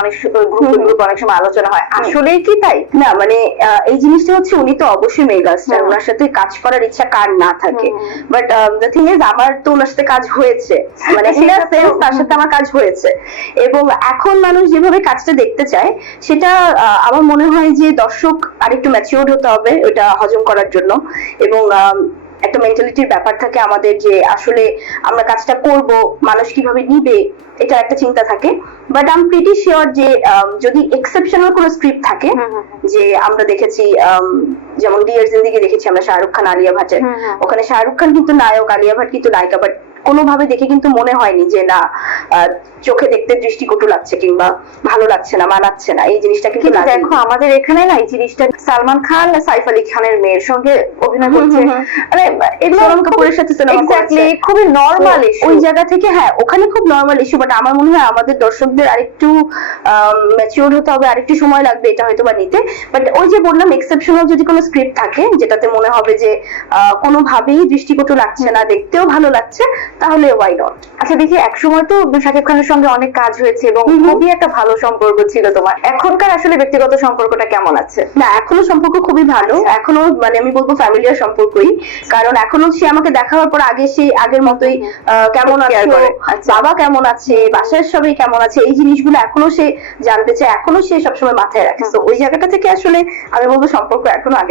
অনেক অনেক সময় আলোচনা হয়। আসলেই কি তাই? না মানে এই জিনিসটা হচ্ছে উনি তো অবশ্যই মেগা স্টার ওনার সাথে কাজ করার ইচ্ছা কার না থাকে? বাট দ্য থিং ইজ আমার তো ওনার সাথে কাজ হয়েছে। মানে ইন সেন্স তার সাথে আমার কাজ হয়েছে। এবং এখন মানুষ যেভাবে কাজটা দেখতে চায় সেটা আমার মনে হয় যে দর্শক আরেকটু ম্যাচিওর্ড হতে হবে ওটা হজম করার জন্য। এবং একটা মেন্টালিটির ব্যাপার থাকে আমাদের যে আসলে আমরা কাজটা করব মানুষ কীভাবে নিবে এটা একটা চিন্তা থাকে। বাট আম প্রিটি শিওর যে যদি এক্সেপশনাল কোনো স্ক্রিপ্ট থাকে যে আমরা দেখেছি যেমন ডিয়ার জিন্দিগি দেখেছি আমরা শাহরুখ খান আলিয়া ভাটের। ওখানে শাহরুখ খান কিন্তু নায়ক আলিয়া ভাট কিন্তু নায়িকা বাট কোনোভাবে দেখে কিন্তু মনে হয়নি যে না চোখে দেখতে দৃষ্টিকটু লাগছে কিংবা ভালো লাগছে না মানাচ্ছে না। এই জিনিসটা কিন্তু দেখো আমাদের এখানে না এই জিনিসটা সালমান খান সাইফ আলী খানের মেয়ের সঙ্গে অভিনয় করছে। মানে সোনম কাপুরের সাথে সিনেমা খুবই নর্মাল ওই জায়গা থেকে হ্যাঁ ওখানে খুব নর্মাল ইস্যু বাট আমার মনে হয় আমাদের দর্শকদের আরেকটু ম্যাচিওর হতে হবে আরেকটু সময় লাগবে এটা হয়তো বা নিতে। বাট ওই যে বললাম এক্সেপশনাল যদি কোনো স্ক্রিপ্ট থাকে যেটাতে মনে হবে যে আহ, কোনোভাবেই দৃষ্টিকটু লাগছে না দেখতেও ভালো লাগছে তাহলে ওয়াই নট আচ্ছা দেখি একসময় তো শাকিব খানের সঙ্গে অনেক কাজ হয়েছে এবং। খুবই একটা ভালো সম্পর্ক ছিল তোমার। এখনকার আসলে ব্যক্তিগত সম্পর্কটা কেমন আছে? না এখনও সম্পর্ক খুবই ভালো। এখনও মানে আমি বলব ফ্যামিলিয়ার সম্পর্কই। কারণ এখনও সে আমাকে দেখা হওয়ার পর আগে সেই আগের মতোই আহ, কেমন আছে? আচ্ছা। বাবা কেমন আছে? বাসার সবাই কেমন আছে? এই জিনিসগুলো এখনও সে জানতে চায়। এখনও সে সবসময় মাথায় রাখে। তো ওই জায়গাটা থেকে আসলে আমি বলব সম্পর্ক এখনও আগে